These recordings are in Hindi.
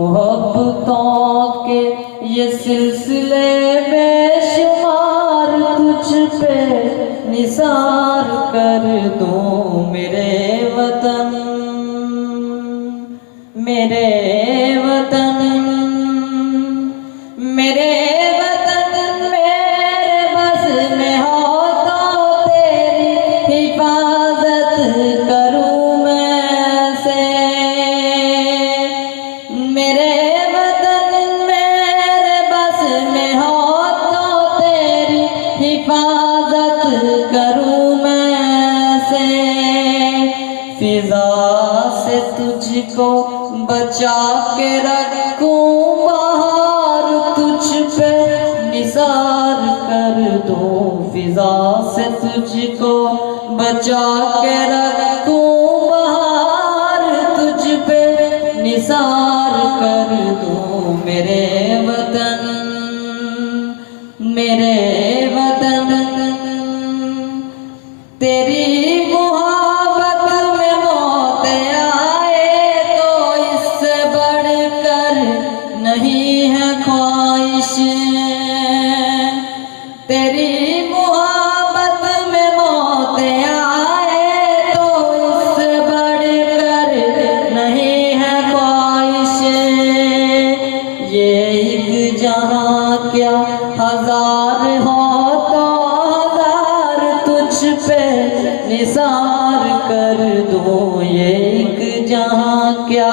मोहब्बतों के ये सिलसिले बेशुमार तुझ पे निसार कर दूं मेरे वतन, मेरे वतन, मेरे वतन। मेरे बस में हो तो तेरी हिफाजत करूं मैं से। मेरे वतन मेरे बस में हो तो तेरी हिफाजत करूं मैं से। फिजा से तुझको बचा के रखूं बाहर तुझ पे निसार कर दूं। फिजा से तुझको बचा के रखूं बाहर तुझ पे निसार कर दूं मेरे वतन, मेरे वतन। तेरी मोहब्बत में मौत आए तो इससे बढ़कर नहीं है ख्वाहिश। तेरी मोहब्बत में मौत आए तो इससे बढ़कर नहीं है ख्वाहिश। ये एक जहां क्या हजार हो तो हजार तुझ पे निसार कर दूं। ये एक जहां क्या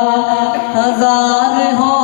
हजार हो